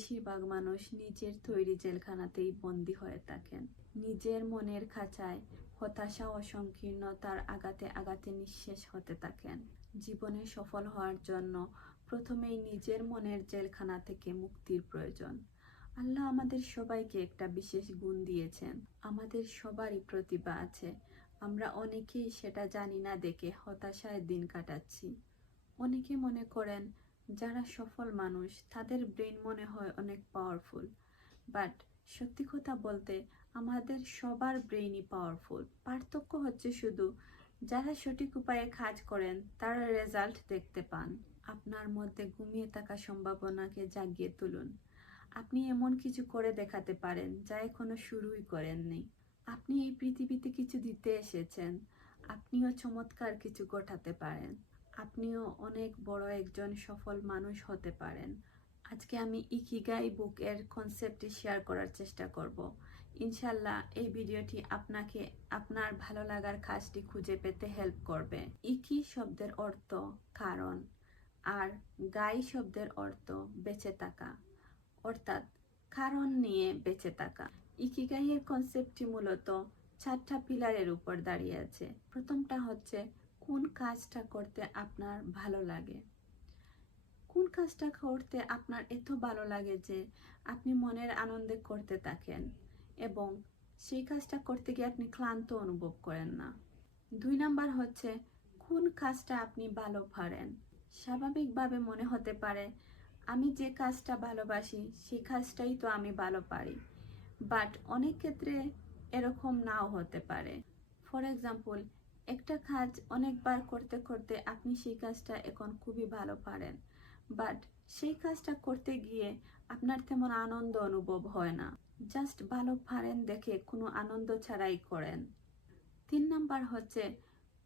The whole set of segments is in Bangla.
বেশিরভাগ মানুষ নিজের তৈরি জেলখানাতেই বন্দী হয়ে থাকেন। নিজের মনের খাঁচায় হতাশা ও সংকীর্ণতার আঘাতে আঘাতে নিঃশেষ হতে থাকেন। জীবনে সফল হওয়ার জন্য প্রথমেই নিজের মনের জেলখানা থেকে মুক্তির প্রয়োজন। আল্লাহ আমাদের সবাইকে একটা বিশেষ গুণ দিয়েছেন। আমাদের সবারই প্রতিভা আছে। আমরা অনেকেই সেটা জানি না দেখে হতাশায় দিন কাটাচ্ছি। অনেকে মনে করেন যারা সফল মানুষ, তাদের ব্রেন মনে হয় অনেক পাওয়ারফুল বাট সত্যি কথা বলতে, আমাদের সবার ব্রেইনই পাওয়ারফুল পার্থক্য হচ্ছে শুধু, যারা সঠিক উপায়ে কাজ করেন, তারা রেজাল্ট দেখতে পান। আপনার মধ্যে ঘুমিয়ে থাকা সম্ভাবনাকে জাগিয়ে তুলুন। আপনি এমন কিছু করে দেখাতে পারেন, যা এখনও শুরুই করেননি। আপনি এই পৃথিবীতে কিছু দিতে এসেছেন। আপনিও চমৎকার কিছু ঘটাতে পারেন। আপনিও অনেক বড় একজন সফল মানুষ হতে পারেন। আজকে আমি ইকিগাই বুক এর কনসেপ্টটি শেয়ার করার চেষ্টা করব। ইনশাল্লাহ এই ভিডিওটি আপনাকে, আপনার ভালো লাগার কাজটি খুঁজে পেতে হেল্প করবে। ইকি শব্দের অর্থ কারণ, আর গাই শব্দের অর্থ বেঁচে থাকা। অর্থাৎ কারণ নিয়ে বেঁচে থাকা। ইকিগাইয়ের কনসেপ্টটি মূলত চারটা পিলারের উপর দাঁড়িয়ে আছে। প্রথমটা হচ্ছে কোন কাজটা করতে আপনার ভালো লাগে? কোন কাজটা করতে আপনার এত ভালো লাগে যে আপনি মনের আনন্দে করতে থাকেন? এবং সেই কাজটা করতে গিয়ে আপনি ক্লান্ত অনুভব করেন না? দুই নাম্বার হচ্ছে, কোন কাজটা আপনি ভালো পারেন? স্বাভাবিকভাবে মনে হতে পারে, আমি যে কাজটা ভালোবাসি, সেই কাজটাই তো আমি ভালো পারি। বাট অনেক ক্ষেত্রে এরকম নাও হতে পারে। ফর এক্সাম্পল একটা কাজ অনেকবার করতে করতে আপনি সেই কাজটা এখন খুবই ভালো পারেন। বাট সেই কাজটা করতে গিয়ে আপনার তেমন আনন্দ অনুভব হয় না। জাস্ট ভালো পারেন দেখে কোনো আনন্দ ছাড়াই করেন। তিন নাম্বার হচ্ছে,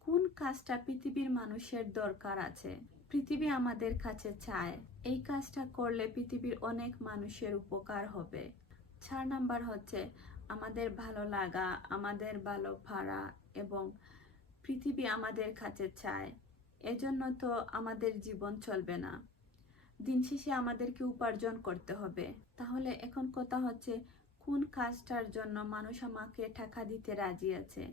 কোন কাজটা পৃথিবীর মানুষের দরকার আছে? পৃথিবী আমাদের কাছে চায়। এই কাজটা করলে পৃথিবীর অনেক মানুষের উপকার হবে। চার নাম্বার হচ্ছে, আমাদের ভালো লাগা, আমাদের ভালো ভাড়া এবং পৃথিবী আমাদের কাছে চায়। এজন্য তো আমাদের জীবন চলবে না। দিন শেষে আমাদেরকে উপার্জন করতে হবে। তাহলে এখন কথা হচ্ছে, কোন কাজটার জন্য মানুষ আমাকে টাকা দিতে রাজি আছে?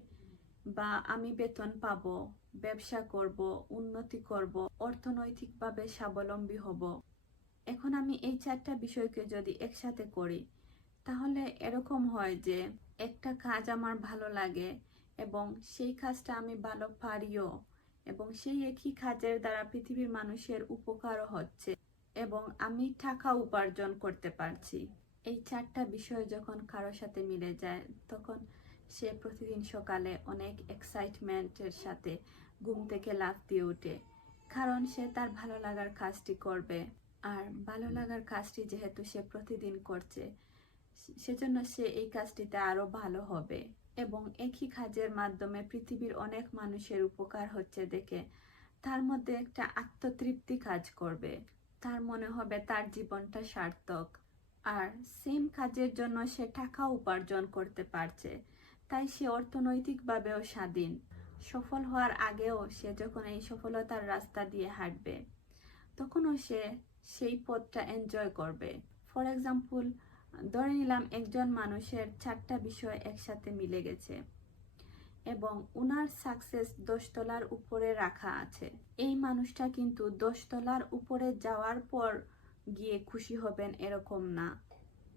বা আমি বেতন পাব, ব্যবসা করব, উন্নতি করব, অর্থনৈতিকভাবে স্বাবলম্বী হব? এখন আমি এই চারটা বিষয়কে যদি একসাথে করি, তাহলে এরকম হয় যে, একটা কাজ আমার ভালো লাগে এবং সেই কাজটা আমি ভালো পারিও এবং সেই একই কাজের দ্বারা পৃথিবীর মানুষের উপকারও হচ্ছে এবং আমি টাকা উপার্জন করতে পারছি। এই চারটা বিষয় যখন কারোর সাথে মিলে যায়, তখন সে প্রতিদিন সকালে অনেক এক্সাইটমেন্টের সাথে ঘুম থেকে লাফ দিয়ে ওঠে। কারণ সে তার ভালো লাগার কাজটি করবে। আর ভালো লাগার কাজটি যেহেতু সে প্রতিদিন করছে সেজন্য সে এই কাজটিতে আরও ভালো হবে। এবং একই কাজের মাধ্যমে পৃথিবীর অনেক মানুষের উপকার হচ্ছে দেখে। তার মধ্যে একটা আত্মতৃপ্তি কাজ করবে। তার মনে হবে তার জীবনটা সার্থক। আর সেম কাজের জন্য সে টাকা উপার্জন করতে পারছে। তাই সে অর্থনৈতিকভাবেও স্বাধীন। সফল হওয়ার আগেও সে যখন এই সফলতার রাস্তা দিয়ে হাঁটবে, তখনও সে সেই পথটা এনজয় করবে। ফর এক্সাম্পল ধরে নিলাম একজন মানুষের চারটা বিষয় একসাথে মিলে গেছে এবং উনার সাকসেস দশতলার উপরে রাখা আছে। এই মানুষটা কিন্তু দশতলার উপরে যাওয়ার পর গিয়ে খুশি হবেন এরকম না।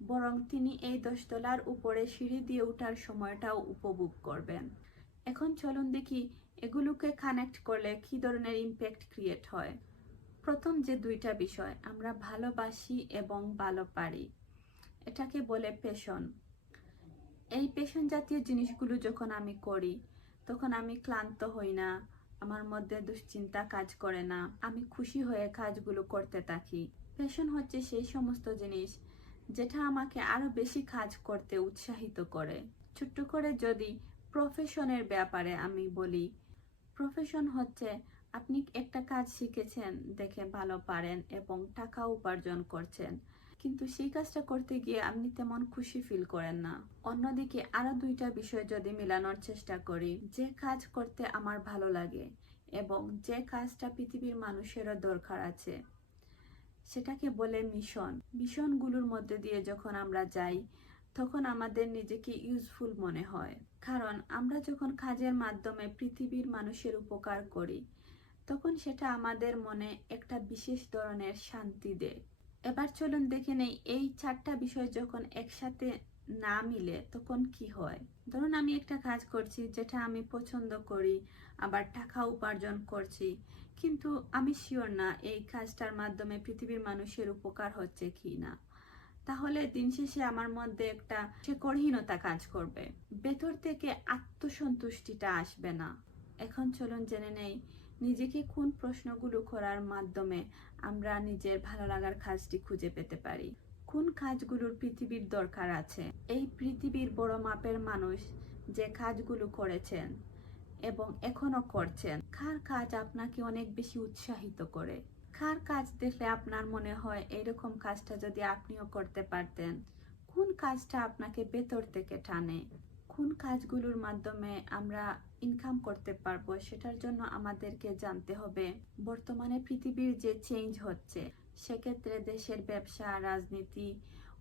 বরং তিনি এই দশতলার উপরে সিঁড়ি দিয়ে ওঠার সময়টাও উপভোগ করবেন। এখন চলুন দেখি এগুলোকে কানেক্ট করলে কি ধরনের ইম্প্যাক্ট ক্রিয়েট হয়। প্রথম যে দুইটা বিষয়, আমরা ভালোবাসি এবং ভালো পারি। এটাকে বলে পেশন এই পেশন জাতীয় জিনিসগুলো যখন আমি করি, তখন আমি ক্লান্ত হই না, আমার মধ্যে দুশ্চিন্তা কাজ করে না, আমি খুশি হয়ে কাজগুলো করতে থাকি। পেশন হচ্ছে সেই সমস্ত জিনিস যেটা আমাকে আরও বেশি কাজ করতে উৎসাহিত করে। ছোট্ট করে যদি প্রফেশনের ব্যাপারে আমি বলি প্রফেশন হচ্ছে আপনি একটা কাজ শিখেছেন, দেখে ভালো পারেন এবং টাকা উপার্জন করছেন। কিন্তু সেই কাজটা করতে গিয়ে আপনি তেমন খুশি ফিল করেন না। অন্যদিকে আরও দুইটা বিষয় যদি মেলানোর চেষ্টা করি, যে কাজ করতে আমার ভালো লাগে এবং যে কাজটা পৃথিবীর মানুষেরও দরকার আছে, সেটাকে বলে মিশন মিশনগুলোর মধ্যে দিয়ে যখন আমরা যাই, তখন আমাদের নিজেকে ইউজফুল মনে হয়। কারণ আমরা যখন কাজের মাধ্যমে পৃথিবীর মানুষের উপকার করি, তখন সেটা আমাদের মনে একটা বিশেষ ধরনের শান্তি দেয়। এবার চলুন দেখে নেই, এই চারটা বিষয় যখন একসাথে না মিলে তখন কি হয়? ধরুন আমি একটা কাজ করছি, যেটা আমি পছন্দ করি, আবার টাকা উপার্জন করছি, কিন্তু আমি শিওর না এই কাজটার মাধ্যমে পৃথিবীর মানুষের উপকার হচ্ছে কি না। তাহলে দিন শেষে আমার মধ্যে একটা সে কঠিনতা কাজ করবে। ভেতর থেকে আত্মসন্তুষ্টিটা আসবে না। এখন চলুন জেনে নেই নিজেকে কোন প্রশ্নগুলো করার মাধ্যমে আমরা নিজের ভালো লাগার কাজটি খুঁজে পেতে পারি? কোন কাজগুলোর পৃথিবীর দরকার আছে? এই পৃথিবীর বড় মাপের মানুষ যে কাজগুলো করেছেন এবং এখনও করছেন, কার কাজ আপনাকে অনেক বেশি উৎসাহিত করে? কার কাজ দেখলে আপনার মনে হয় এরকম কাজটা যদি আপনিও করতে পারতেন, কোন কাজটা আপনাকে ভেতর থেকে টানে? কোন কাজগুলোর মাধ্যমে আমরা ইনকাম করতে পারব সেটার জন্য আমাদেরকে জানতে হবে। বর্তমানে পৃথিবীর যে চেঞ্জ হচ্ছে, সেক্ষেত্রে দেশের ব্যবসা, রাজনীতি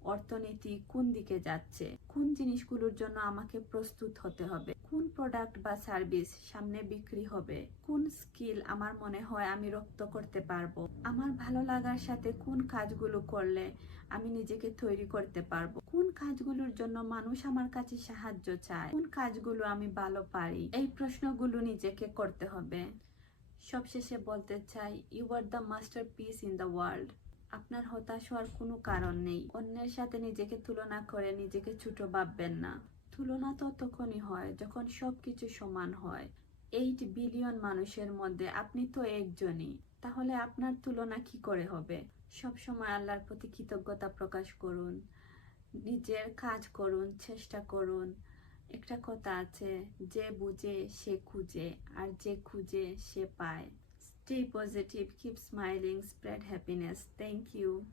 অর্থনীতি কোন দিকে যাচ্ছে? কোন জিনিসগুলোর জন্য আমাকে প্রস্তুত হতে হবে? কোন প্রোডাক্ট বা সার্ভিস সামনে বিক্রি হবে? কোন স্কিল আমার মনে হয় আমি রপ্ত করতে পারব? আমার ভালো লাগার সাথে কোন কাজগুলো করলে আমি নিজেকে তৈরি করতে পারব? কোন কাজগুলোর জন্য মানুষ আমার কাছে সাহায্য চায়? কোন কাজগুলো আমি ভালো পারি? এই প্রশ্নগুলো নিজেকে করতে হবে। সবশেষে বলতে চাই you are the masterpiece in the world আপনার হতাশ হওয়ার কোনো কারণ নেই। অন্যের সাথে নিজেকে তুলনা করে নিজেকে ছোট ভাববেন না। তুলনা তো তখনই হয় যখন সবকিছু সমান হয়। এইট বিলিয়ন মানুষের মধ্যে আপনি তো একজনই। তাহলে আপনার তুলনা কি করে হবে? সব সময় আল্লাহর প্রতি কৃতজ্ঞতা প্রকাশ করুন। নিজের কাজ করুন, চেষ্টা করুন। একটা কথা আছে, যে বুঝে সে খুঁজে, আর যে খুঁজে সে পায়। Stay positive, keep smiling, spread happiness. Thank you.